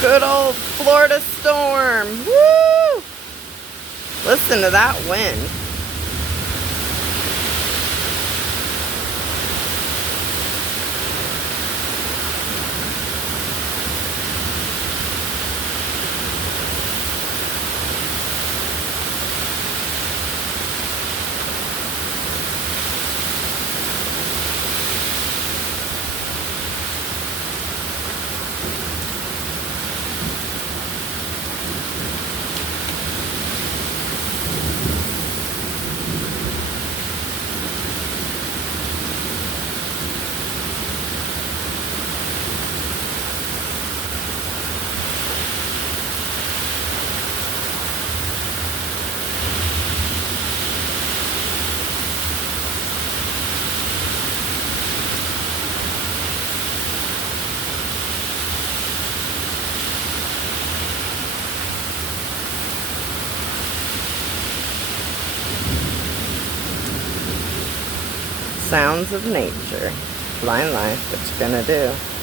Good old Florida storm. Woo! Listen to that wind. Sounds of nature. Line life, what you gonna do?